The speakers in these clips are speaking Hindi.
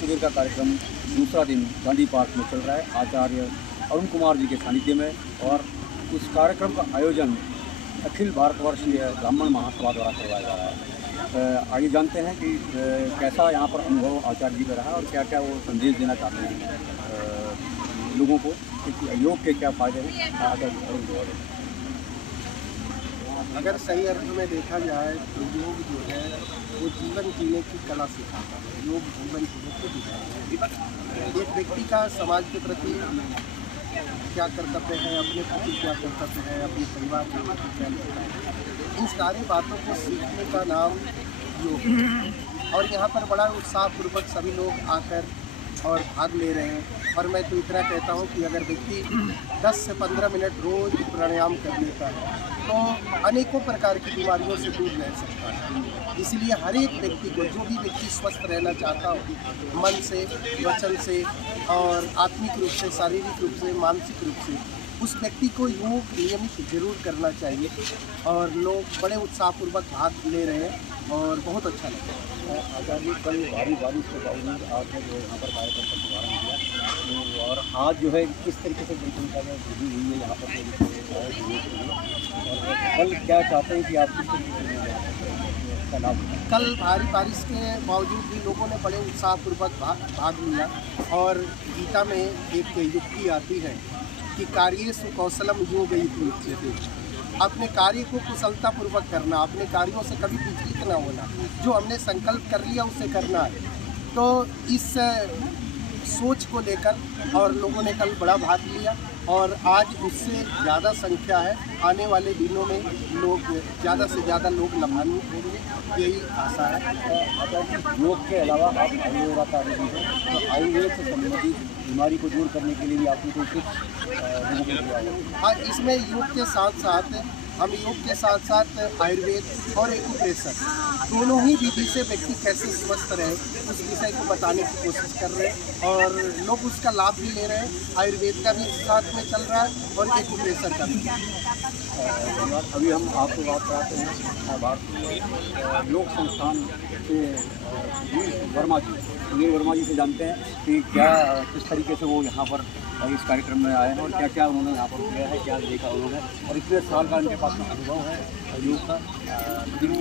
शिविर का कार्यक्रम दूसरा दिन गांधी पार्क में चल रहा है आचार्य अरुण कुमार जी के सानिध्य में। और उस कार्यक्रम का आयोजन अखिल भारतवर्षीय ब्राह्मण महासभा द्वारा करवाया जा रहा है। आइए जानते हैं कि कैसा यहाँ पर अनुभव आचार्य जी का रहा और क्या क्या वो संदेश देना चाहते हैं लोगों को, कि योग के क्या फ़ायदे हैं। आचार्य अरुण कुमार, अगर सही अर्थ में देखा जाए तो योग जो है वो जीवन जीने की कला सिखाता है। योग जीवन जीने को दिखाता है। एक व्यक्ति का समाज के प्रति क्या कर्तव्य है, अपने प्रति क्या कर्तव्य है, अपने परिवार के प्रति क्या कर्तव्य है, इन सारी बातों को सीखने का नाम योग है। और यहाँ पर बड़ा उत्साहपूर्वक सभी लोग आकर और भाग ले रहे हैं। और मैं तो इतना कहता हूँ कि अगर व्यक्ति 10 से 15 मिनट रोज प्राणायाम कर लेता है तो अनेकों प्रकार की बीमारियों से दूर रह सकता है। इसलिए हर एक व्यक्ति को, जो भी व्यक्ति स्वस्थ रहना चाहता हो, मन से, वचन से और आत्मिक रूप से, शारीरिक रूप से, मानसिक रूप से, उस व्यक्ति को योग नियमित जरूर करना चाहिए। और लोग बड़े उत्साहपूर्वक भाग ले रहे हैं और बहुत अच्छा लगता है। आचार्य कल भारी बारिश के बावजूद आपने जो यहाँ पर कार्यक्रम का शुभारम्भ किया, और आज जो है किस तरीके से जनसंख्या में वृद्धि हुई है यहाँ पर, और कल क्या चाहते हैं कि आप किस तरीके से लाभ? कल भारी बारिश के बावजूद भी लोगों ने बड़े उत्साहपूर्वक भाग लिया। और गीता में एक युक्ति आती है कि कार्येषु कौशलम योग युज्यते। अपने कार्य को कुशलतापूर्वक करना, अपने कार्यों से कभी विचलित न होना, जो हमने संकल्प कर लिया उसे करना है। तो इस सोच को लेकर और लोगों ने कल बड़ा भाग लिया और आज उससे ज़्यादा संख्या है। आने वाले दिनों में लोग ज़्यादा से ज़्यादा लोग लाभान्वित होंगे, यही आशा है। अगर योग के अलावा आप आयुर्वेद भी हैं, तो आयुर्वेद से संबंधित बीमारी को दूर करने के लिए भी आपने कोई कुछ? हाँ, इसमें योग के साथ साथ हम आयुर्वेद और एक्यूप्रेशर दोनों ही विधि से व्यक्ति कैसे स्वस्थ रहे उस विषय को बताने की कोशिश कर रहे हैं और लोग उसका लाभ भी ले रहे हैं। आयुर्वेद का भी साथ में चल रहा है और एक्यूप्रेशर का भी। अभी हम आपको बात कराते हैं भारतीय योग संस्थान से वीर वर्मा जी से जानते हैं कि क्या किस तरीके से वो यहाँ पर इस कार्यक्रम में आए हैं और क्या क्या उन्होंने यहाँ पर किया है, क्या देखा उन्होंने, और इतने साल का उनके पास अनुभव है योग का। मैं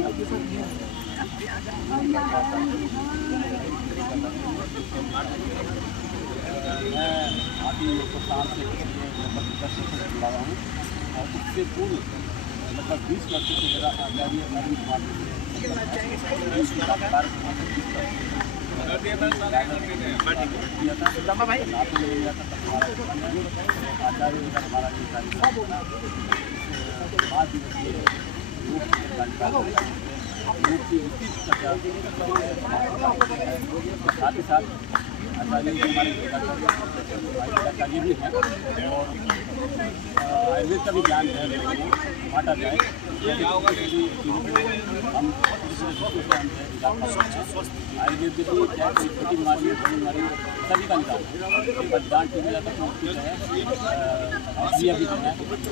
आदि योग संस्थान से लगभग 10 वर्ष से जुड़ा हुआ हूँ और उससे पूर्व लगभग 20 वर्षों से मेरा आचार्य अरुण कुमार साथ ही साथ आचार्य जी हमारे आचार्य भी हैं और आयुर्वेद का भी ज्ञान है लोगों को बांटा जाए। हम आयुर्वेद के लिए क्या छोटी बीमारी सभी का निकाल बलिदान की वजह तक मुश्किल है भी है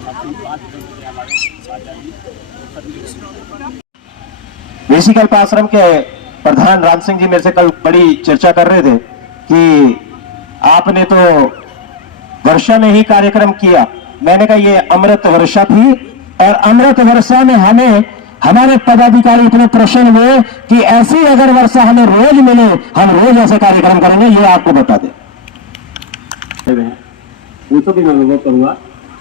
अपनी बात हमारे आचार्य जी। ऋषिकल्प आश्रम के प्रधान राम सिंह जी मेरे से कल बड़ी चर्चा कर रहे थे कि आपने तो वर्षा में ही कार्यक्रम किया। मैंने कहा ये अमृत वर्षा थी और अमृत वर्षा में हमें हमारे पदाधिकारी इतने प्रसन्न हुए कि ऐसी अगर वर्षा हमें रोज मिले, हम रोज ऐसे कार्यक्रम करेंगे, ये आपको बता दें। उनको भी मैं अनुरोध करूंगा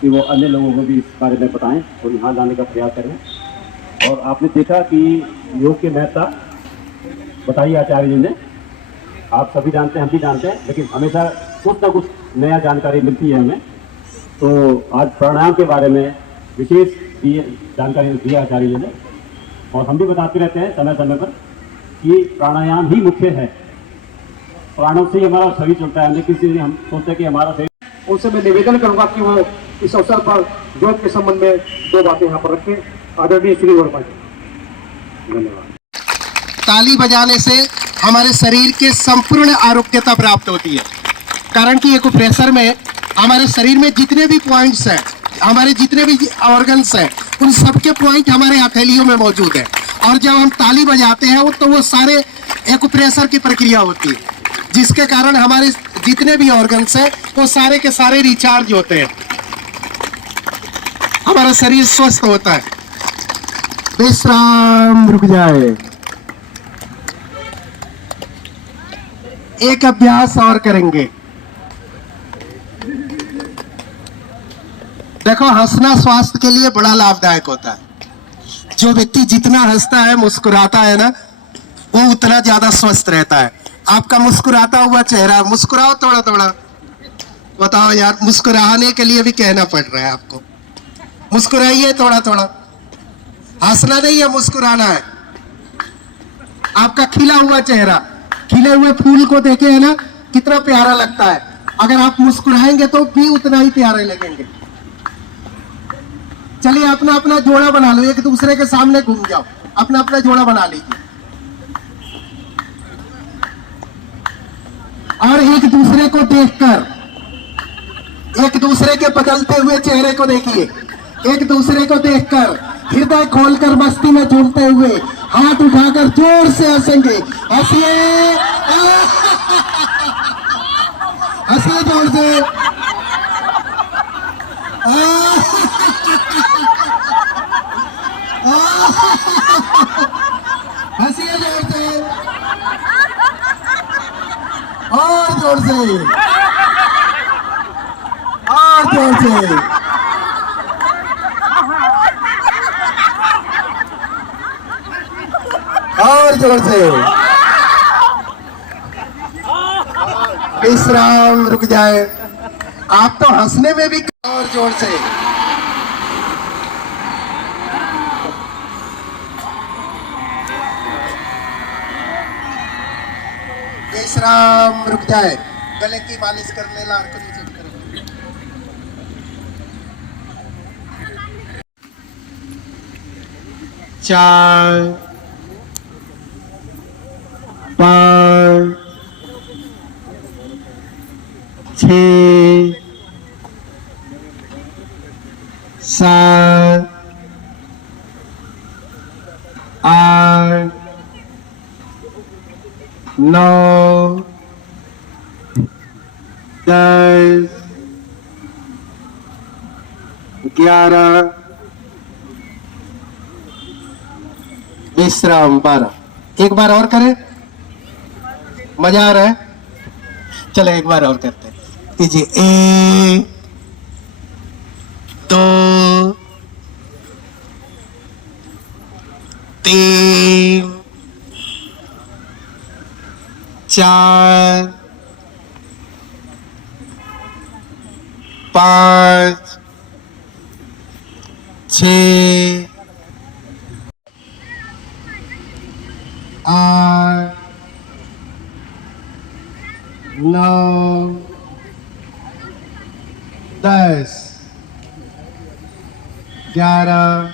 कि वो अन्य लोगों को भी इस बारे में बताएं और यहाँ लाने का प्रयास करें। और आपने देखा कि योग की महत्ता बताई आचार्य जी ने, आप सभी जानते हैं, हम भी जानते हैं, लेकिन हमेशा कुछ ना कुछ नया जानकारी मिलती है हमें। तो आज प्राणायाम के बारे में विशेष जानकारी दी आचार्य जी ने और हम भी बताते रहते हैं समय समय पर कि प्राणायाम ही मुख्य है। प्राणों से ही हमारा शरीर चलता है, लेकिन किसी हम सोचते हैं कि हमारा शरीर। उनसे मैं निवेदन करूंगा कि वो इस अवसर पर योग के संबंध में 2 बातें यहाँ पर रखें। आदरणीय श्री वर्मा जी, धन्यवाद। ताली बजाने से हमारे शरीर के संपूर्ण आरोग्यता प्राप्त होती है। कारण कि एक्यूप्रेशर में हमारे शरीर में जितने भी पॉइंट्स हैं, हमारे जितने भी ऑर्गन्स हैं, उन सबके पॉइंट हमारे हथेलियों में मौजूद है। और जब हम ताली बजाते हैं तो वो सारे एक्यूप्रेशर की प्रक्रिया होती है। जिसके कारण हमारे जितने भी ऑर्गन्स हैं वो सारे के सारे रिचार्ज होते हैं, हमारा शरीर स्वस्थ होता है। विश्राम, रुक जाए। एक अभ्यास और करेंगे। देखो, हंसना स्वास्थ्य के लिए बड़ा लाभदायक होता है। जो व्यक्ति जितना हंसता है, मुस्कुराता है ना, वो उतना ज्यादा स्वस्थ रहता है। आपका मुस्कुराता हुआ चेहरा, मुस्कुराओ थोड़ा थोड़ा। बताओ यार, मुस्कुराने के लिए भी कहना पड़ रहा है आपको। मुस्कुराइए थोड़ा थोड़ा। हंसना नहीं है, मुस्कुराना है। आपका खिला हुआ चेहरा, खिले हुए फूल को देखे है ना, कितना प्यारा लगता है। अगर आप मुस्कुराएंगे तो भी उतना ही प्यारे लगेंगे। चलिए अपना अपना जोड़ा बना लो, एक दूसरे के सामने घूम जाओ, अपना अपना जोड़ा बना लीजिए और एक दूसरे को देखकर, एक दूसरे के बदलते हुए चेहरे को देखिए, एक दूसरे को देखकर हृदय खोलकर मस्ती में झूमते हुए हाथ उठाकर जोर से हंसेंगे। हंसिए, हंसिए जोर से। हंसिए जोर से, और जोर से, और जोर से। और जोर से। विश्राम, रुक जाए। आप तो हंसने में भी, और जोर से। विश्राम, रुक जाए। गले की मालिश करने ला को नीचे करो। चार, पाँच, 6, 7, 8, 9, 10, 11, विश्राम 12। एक बार और करें, मजा आ रहा है? चलो एक बार और करते हैं। कीजिए। 1, 2, 3, 4, 5, 6, 8, 9, 10, 11,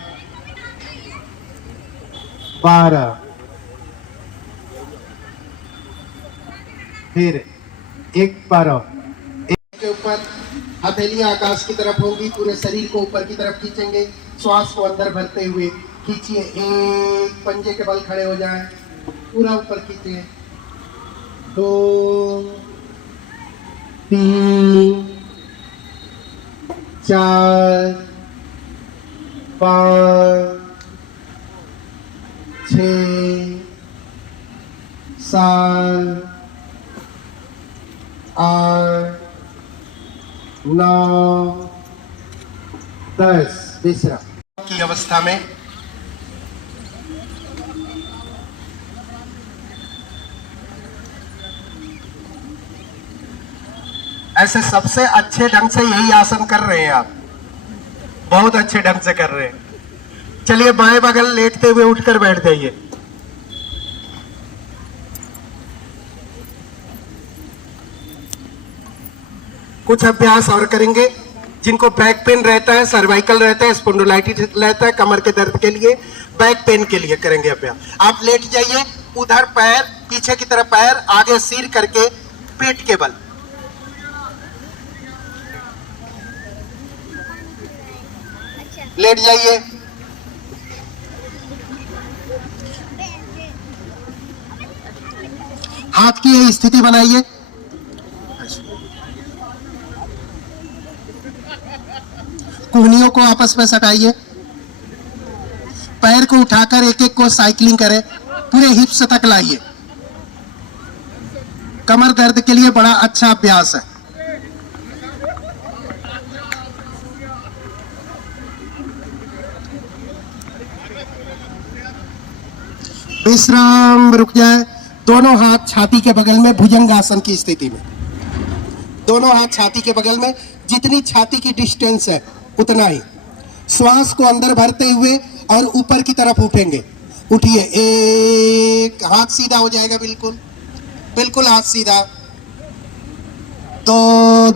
12। फिर एक बार और। एक के ऊपर हथेलियां आकाश की तरफ होंगी, पूरे शरीर को ऊपर की तरफ खींचेंगे, श्वास को अंदर भरते हुए खींचिए। एक, पंजे के बल खड़े हो जाएं, पूरा ऊपर खींचिए। 2, 3, 4, 5, 6, 7, 8, 9, 10। विश्राम की अवस्था में ऐसे सबसे अच्छे ढंग से यही आसन कर रहे हैं आप, बहुत अच्छे ढंग से कर रहे हैं। चलिए बाएं बगल लेटते हुए उठकर बैठ जाइए। कुछ अभ्यास और करेंगे। जिनको बैक पेन रहता है, सर्वाइकल रहता है, स्पॉन्डिलाइटिस रहता है, कमर के दर्द के लिए, बैक पेन के लिए करेंगे अभ्यास। आप लेट जाइए, उधर पैर पीछे की तरफ, पैर आगे सिर करके पेट के बल। लेट जाइए। हाथ की ये स्थिति बनाइए। उंगलियों को आपस में सटाइए, पैर को उठाकर एक एक को साइकिलिंग करें, पूरे हिप्स तक लाइए। कमर दर्द के लिए बड़ा अच्छा अभ्यास है। विश्राम, रुक जाए। दोनों हाथ छाती के बगल में भुजंगासन की स्थिति में, दोनों हाथ छाती के बगल में, जितनी छाती की डिस्टेंस है उतना ही। श्वास को अंदर भरते हुए और ऊपर की तरफ उठेंगे। उठिए, एक, हाथ सीधा हो जाएगा, बिल्कुल बिल्कुल हाथ सीधा। तो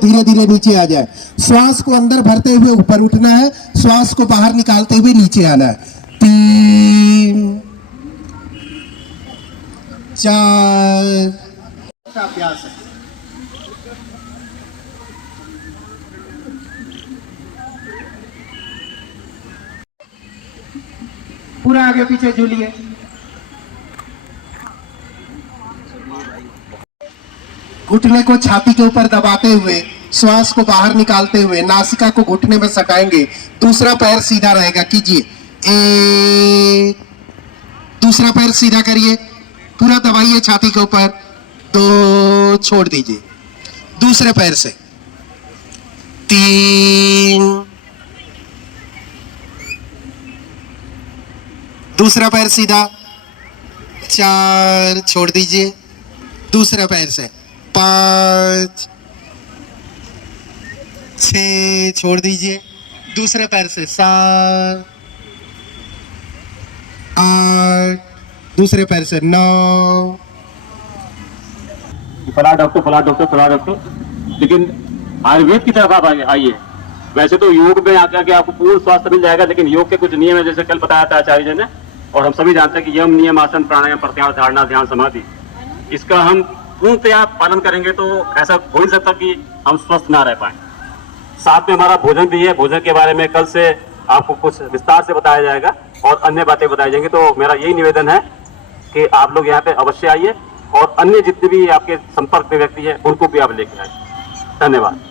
धीरे धीरे नीचे आ जाए। श्वास को अंदर भरते हुए ऊपर उठना है, श्वास को बाहर निकालते हुए नीचे आना है। 3, 4 का अभ्यास है। पूरा आगे पीछे झूलिए। घुटने को छाती के ऊपर दबाते हुए, श्वास को बाहर निकालते हुए नासिका को घुटने में सटाएंगे। दूसरा पैर सीधा रहेगा, कीजिए। 1, दूसरा पैर सीधा करिए, पूरा दबाइए छाती के ऊपर। 2, छोड़ दीजिए दूसरे पैर से। 3, दूसरा पैर सीधा। 4, छोड़ दीजिए दूसरे पैर से। 5, 6, छोड़ दीजिए दूसरे पैर से। 7, 8, दूसरे पैर से। 9। फला डॉक्टर। लेकिन आयुर्वेद की तरफ आप आइए। वैसे तो योग में आकर के आपको पूर्ण स्वास्थ्य मिल जाएगा, लेकिन योग के कुछ नियम है, जैसे कल बताया था आचार्य जी ने, और हम सभी जानते हैं कि यम, नियम, आसन, प्राणायाम, प्रत्याहार, धारणा, ध्यान, समाधि, इसका हम पूर्णतया पालन करेंगे तो ऐसा हो नहीं सकता कि हम स्वस्थ ना रह पाए। साथ में हमारा भोजन भी है। भोजन के बारे में कल से आपको कुछ विस्तार से बताया जाएगा और अन्य बातें बताई जाएंगी। तो मेरा यही निवेदन है कि आप लोग यहाँ पे अवश्य आइए और अन्य जितने भी आपके संपर्क में व्यक्ति है उनको भी आप लेकर आए। धन्यवाद।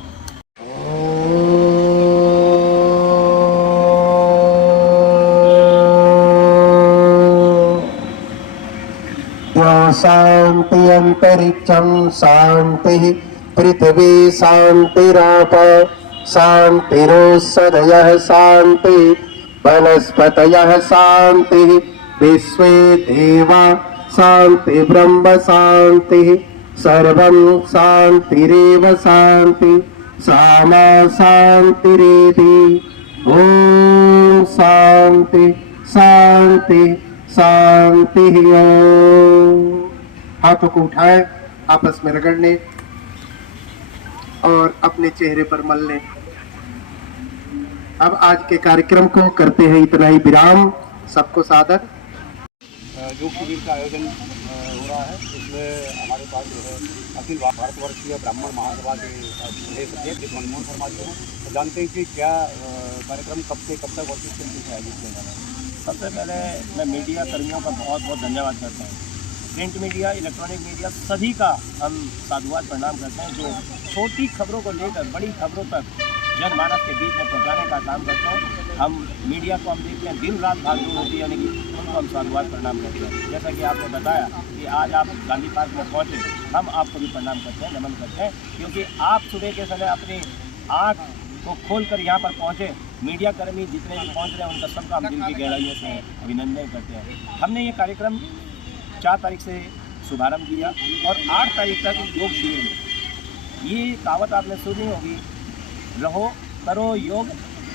शांति अंतरिक्षम शांति, पृथ्वी शांतिराप शांतिरोषधयः शांति, वनस्पतयः शांति, विश्वे देवा शांति, ब्रह्म शांति, सर्वं शांतिरेव शांति, सामा शांतिरेधि। ओम शांति शांति शांति। ओम। हाथों को उठाएं, आपस में रगड़ने और अपने चेहरे पर मल लें। अब आज के कार्यक्रम को करते हैं इतना ही विराम। सबको सादर। योग शिविर का आयोजन हो रहा है। इसमें हमारे पास जो है अखिल भारतवर्षीय ब्राह्मण महासभा के प्रदेश अध्यक्ष मनमोहन शर्मा जी हैं। तो जानते हैं कि क्या कार्यक्रम कब से कब तक और किस तरीके से आयोजित किया जा रहा है। सबसे पहले मैं मीडिया कर्मियों का बहुत बहुत धन्यवाद करता हूँ। प्रिंट मीडिया, इलेक्ट्रॉनिक मीडिया, सभी का हम साधुवाद प्रणाम करते हैं, जो छोटी खबरों को लेकर बड़ी खबरों तक जनमानस के बीच में पहुँचाने का काम करते हैं। हम मीडिया को हम देखते हैं दिन रात भागदौड़ होती है, यानी कि उनको हम साधुवाद प्रणाम करते हैं। जैसा कि आपने बताया कि आज आप गांधी पार्क में पहुँचे, हम आपको भी प्रणाम करते हैं, नमन करते हैं, क्योंकि आप सुबह के समय अपनी आँख को खोलकर यहाँ पर पहुँचे। मीडिया कर्मी जितने भी पहुँच रहे हैं उनका सबका हम दिल की गहराइयों से अभिनंदन करते हैं। हमने ये कार्यक्रम 4 तारीख से शुभारंभ किया और 8 तारीख तक योग शिविर में। ये कहावत आपने सुनी होगी, रहो करो योग,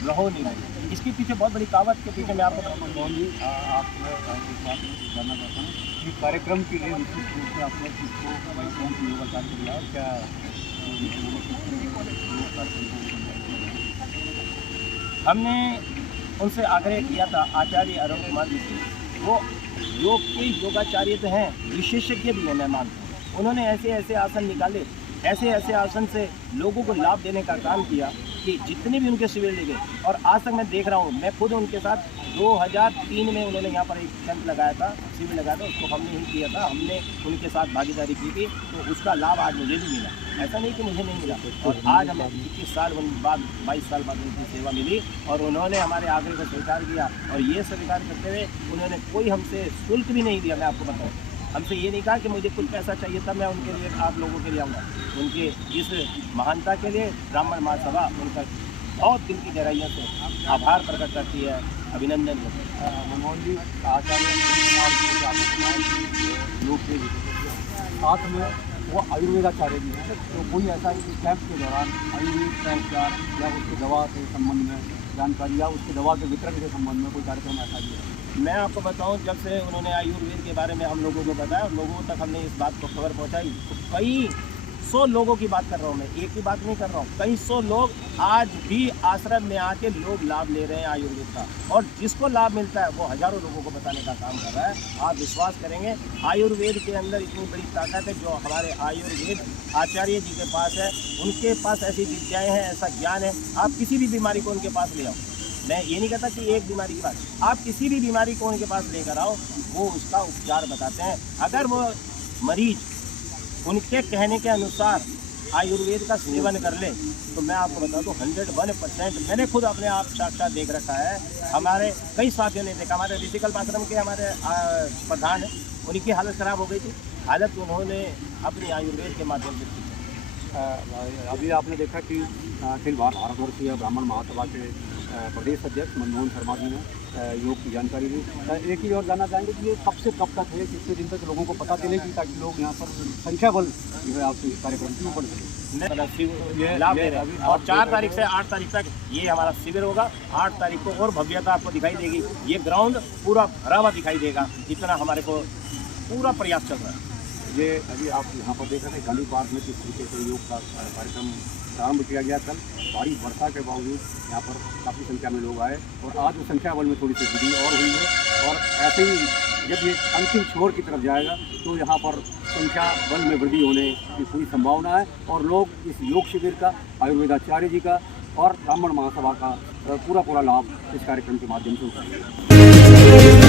रहो निरोग। इसके पीछे बहुत बड़ी कहावत के पीछे मैं आपको मोहन जी, आपने जानना चाहता हूँ कि कार्यक्रम के लिए विशेष रूप से आपने किसको योग दिया और क्या हमने उनसे आग्रह किया था। आचार्य अरुण कुमार जी से, वो योग के योगाचार्य तो हैं, विशेषज्ञ भी हैं, मैं मानता हूँ। उन्होंने ऐसे ऐसे आसन निकाले, ऐसे ऐसे आसन से लोगों को लाभ देने का काम किया कि जितने भी उनके शिविर लगे, और आज तक मैं देख रहा हूँ, मैं खुद उनके साथ 2003 में उन्होंने यहाँ पर एक कैंप लगाया था, शिविर लगाया था, उसको हमने ही किया था, हमने उनके साथ भागीदारी की थी, तो उसका लाभ आज मुझे भी मिला। ऐसा नहीं कि मुझे नहीं मिला। और आज हमें 21 साल बाद 22 साल बाद उनकी सेवा मिली और उन्होंने हमारे आग्रह को स्वीकार किया। और ये स्वीकार करते हुए उन्होंने कोई हमसे शुल्क भी नहीं दिया। मैं आपको बताऊँ, हमसे ये नहीं कहा कि मुझे कुछ पैसा चाहिए तब मैं उनके लिए आप लोगों के लिए आऊँगा। उनके इस महानता के लिए ब्राह्मण महासभा उनका बहुत दिल की गहराइयों से आभार प्रकट करती है, अभिनंदन करती है। मनमोहन जी आचार्य योग के साथ में वो आयुर्वेदाचार्य भी हैं, तो कोई ऐसा कैंप के दौरान आयुर्वेद का उपचार या उसकी दवा के संबंध में जानकारी या उसकी दवा के वितरण के संबंध में कोई कार्यक्रम ऐसा भी है? मैं आपको बताऊं, जब से उन्होंने आयुर्वेद के बारे में हम लोगों को बताया और लोगों तक हमने इस बात को खबर पहुंचाई, तो कई 100 लोगों की बात कर रहा हूं मैं, एक की बात नहीं कर रहा हूं, कई 100 लोग आज भी आश्रम में आके लोग लाभ ले रहे हैं आयुर्वेद का। और जिसको लाभ मिलता है वो हजारों लोगों को बताने का काम कर रहा है। आप विश्वास करेंगे, आयुर्वेद के अंदर इतनी बड़ी ताकत है जो हमारे आयुर्वेद आचार्य जी के पास है। उनके पास ऐसी विद्याएँ हैं, ऐसा ज्ञान है, आप किसी भी बीमारी को उनके पास ले आओ। मैं ये नहीं कहता कि एक बीमारी की बात, आप किसी भी बीमारी को उनके पास लेकर आओ, वो उसका उपचार बताते हैं। अगर वो मरीज उनके कहने के अनुसार आयुर्वेद का सेवन कर ले तो मैं आपको बता दूं 101% मैंने खुद अपने आप साक्षात देख रखा है। हमारे कई साथियों ने देखा, हमारे ऋषिकल्प आश्रम के हमारे प्रधान हैं, उनकी हालत ख़राब हो गई थी, हालत उन्होंने अपनी आयुर्वेद के माध्यम से की। अभी आपने देखा कि अखिल भारतवर्षीय ब्राह्मण महासभा के प्रदेश अध्यक्ष मनमोहन शर्मा जी ने योग की जानकारी दी। एक ही और जानना चाहेंगे कि ये कब से कब तक है, कितने दिन तक लोगों को पता चलेगी ताकि लोग यहाँ पर संख्या बल जो है आपके कार्यक्रम की बढ़ सके? लाभ दे रहे हैं और 4 तारीख से 8 तारीख तक ये हमारा शिविर होगा। 8 तारीख को और भव्यता आपको दिखाई देगी, ये ग्राउंड पूरा भरा हुआ दिखाई देगा, इतना हमारे को पूरा प्रयास चल रहा है। ये अभी आप यहाँ पर देख रहे हैं गांधी पार्क में किस तरीके से योग का कार्यक्रम प्रारंभ किया गया। कल भारी वर्षा के बावजूद यहाँ पर काफ़ी संख्या में लोग आए और आज वो संख्या बल में थोड़ी सी वृद्धि और हुई है। और ऐसे ही जब ये अंतिम छोर की तरफ जाएगा तो यहाँ पर संख्या बल में वृद्धि होने की पूरी संभावना है और लोग इस योग शिविर का, आयुर्वेदाचार्य जी का और ब्राह्मण महासभा का पूरा लाभ इस कार्यक्रम के माध्यम से उठाएंगे।